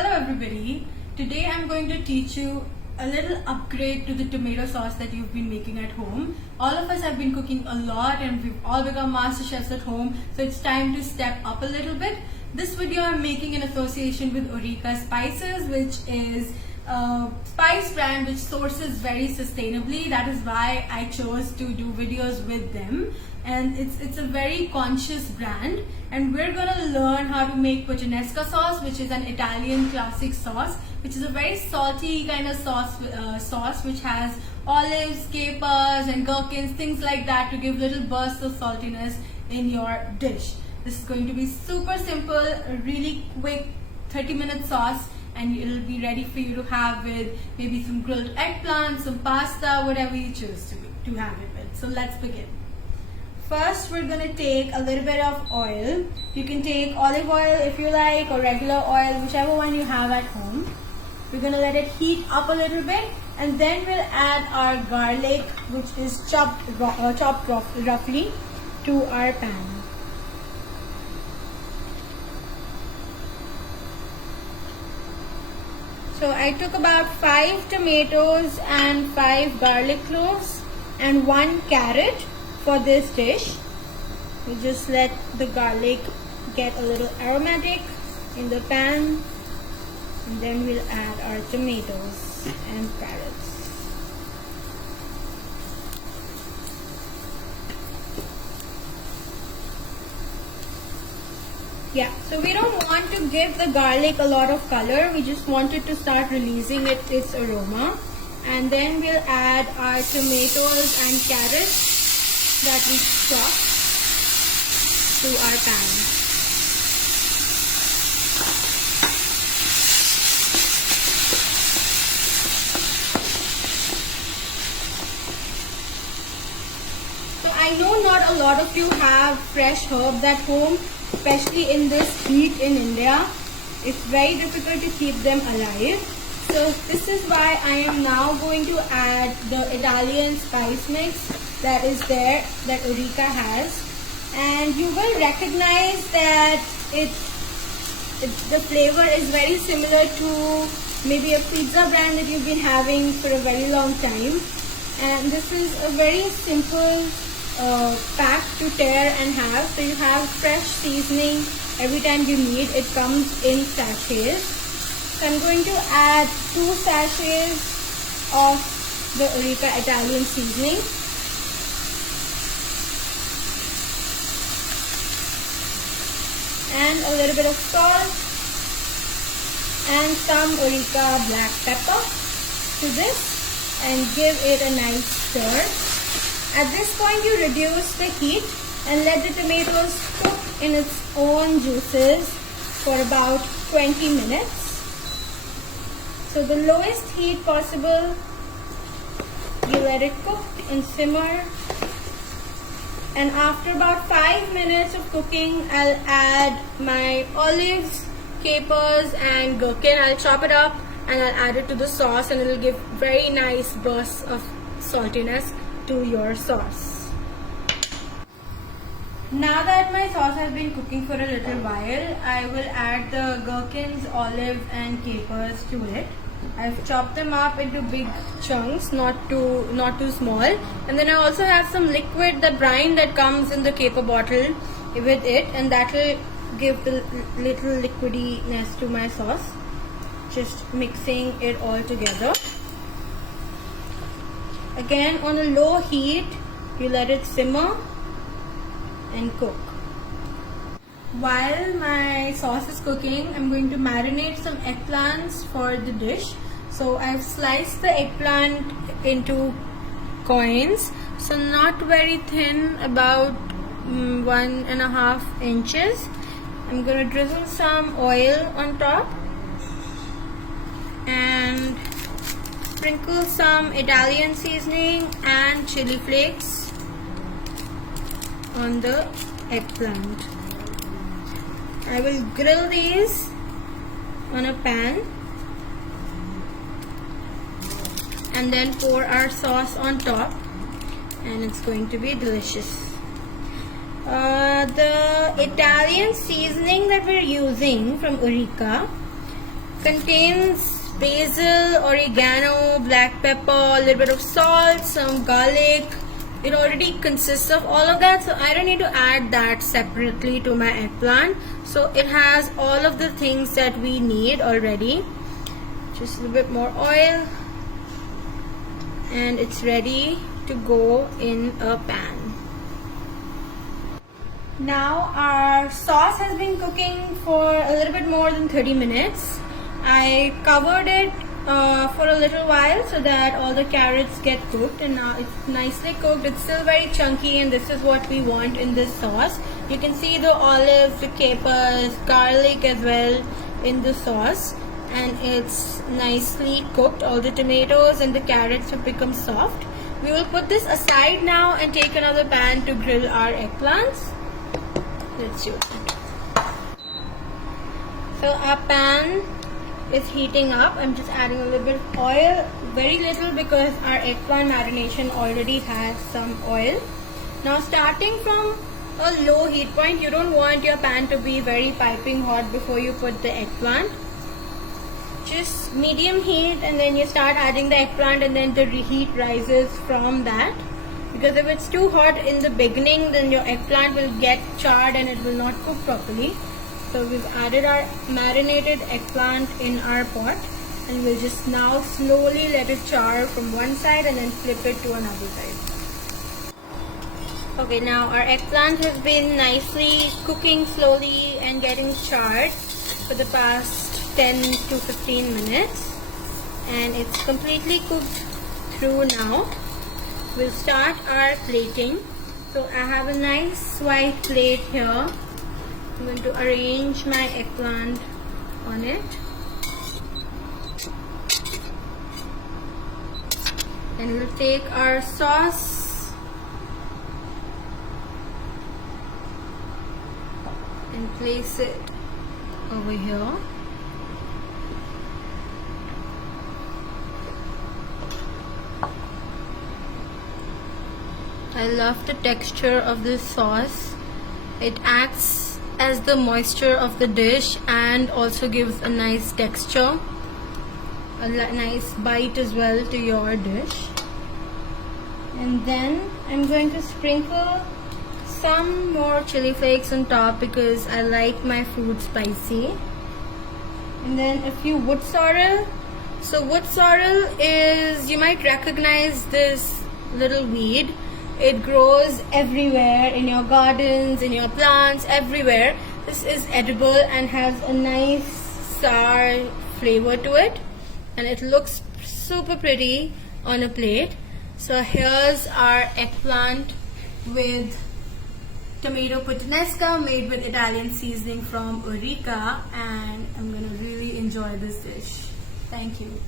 Hello everybody, today I'm going to teach you a little upgrade to the tomato sauce that you've been making at home. All of us have been cooking a lot and we've all become master chefs at home, so it's time to step up a little bit. This video I'm making in association with Eureka Spices, which is a spice brand which sources very sustainably. That is why I chose to do videos with them. And it's a very conscious brand, and we're gonna learn how to make puttanesca sauce, which is an Italian classic sauce, which is a very salty kind of sauce which has olives, capers and gherkins, things like that, to give little bursts of saltiness in your dish. This is going to be super simple, a really quick 30-minute sauce, and it'll be ready for you to have with maybe some grilled eggplant, some pasta, whatever you choose to have it with. So let's begin. First, we're going to take a little bit of oil. You can take olive oil if you like, or regular oil, whichever one you have at home. We're going to let it heat up a little bit, and then we'll add our garlic, which is chopped roughly, to our pan. So I took about 5 tomatoes and 5 garlic cloves and 1 carrot for this dish. We just let the garlic get a little aromatic in the pan, and then we'll add our tomatoes and carrots. Yeah, so we don't want to give the garlic a lot of color, we just want it to start releasing its aroma. And then we'll add our tomatoes and carrots that we chopped to our pan. So I know not a lot of you have fresh herbs at home, especially in this heat in India. It's very difficult to keep them alive. So this is why I am now going to add the Italian spice mix that is there, that Eureka has. And you will recognize that the flavor is very similar to maybe a pizza brand that you've been having for a very long time. And this is a very simple pack to tear and have. So you have fresh seasoning every time you need. It comes in sachets. So I'm going to add 2 sachets of the Eureka Italian seasoning. And a little bit of salt and some Eureka black pepper to this, and give it a nice stir. At this point you reduce the heat and let the tomatoes cook in its own juices for about 20 minutes. So the lowest heat possible, you let it cook and simmer. And after about 5 minutes of cooking, I'll add my olives, capers and gherkin. I'll chop it up and I'll add it to the sauce, and it'll give very nice bursts of saltiness to your sauce. Now that my sauce has been cooking for a little while, I will add the gherkins, olives and capers to it. I've chopped them up into big chunks, not too small. And then I also have some liquid, the brine that comes in the caper bottle with it, and that will give the little liquidiness to my sauce. Just mixing it all together. Again, on a low heat, you let it simmer and cook. While my sauce is cooking, I'm going to marinate some eggplants for the dish. So I've sliced the eggplant into coins, so not very thin, about 1.5 inches. I'm going to drizzle some oil on top and sprinkle some Italian seasoning and chili flakes on the eggplant. I will grill these on a pan and then pour our sauce on top, and it's going to be delicious. The Italian seasoning that we're using from Eureka Contains basil, oregano, black pepper, a little bit of salt, some garlic. It already consists of all of that, so I don't need to add that separately to my eggplant. So it has all of the things that we need already. Just a little bit more oil, and it's ready to go in a pan. Now our sauce has been cooking for a little bit more than 30 minutes. I covered it for a little while so that all the carrots get cooked, and now it's nicely cooked. It's still very chunky, and this is what we want in this sauce. You can see the olives, the capers, garlic as well in the sauce, and it's nicely cooked. All the tomatoes and the carrots have become soft. We will put this aside now and take another pan to grill our eggplants. Let's do it. So our pan is heating up. I'm just adding a little bit of oil, very little, because our eggplant marination already has some oil. Now, starting from a low heat point, you don't want your pan to be very piping hot before you put the eggplant. Just medium heat, and then you start adding the eggplant, and then the heat rises from that. Because if it's too hot in the beginning, then your eggplant will get charred and it will not cook properly. So we've added our marinated eggplant in our pot, and we'll just now slowly let it char from one side and then flip it to another side. Okay, now our eggplant has been nicely cooking slowly and getting charred for the past 10 to 15 minutes, and it's completely cooked through now. We'll start our plating. So I have a nice white plate here. I'm going to arrange my eggplant on it. Then we'll take our sauce and place it over here. I love the texture of this sauce. It acts as the moisture of the dish and also gives a nice texture, a nice bite as well to your dish. And then I'm going to sprinkle some more chili flakes on top because I like my food spicy. And then a few wood sorrel. So wood sorrel is, you might recognize this little weed. It grows everywhere, in your gardens, in your plants, everywhere. This is edible and has a nice sour flavor to it, and it looks super pretty on a plate. So here's our eggplant with tomato puttanesca made with Italian seasoning from Oreca, and I'm gonna really enjoy this dish. Thank you.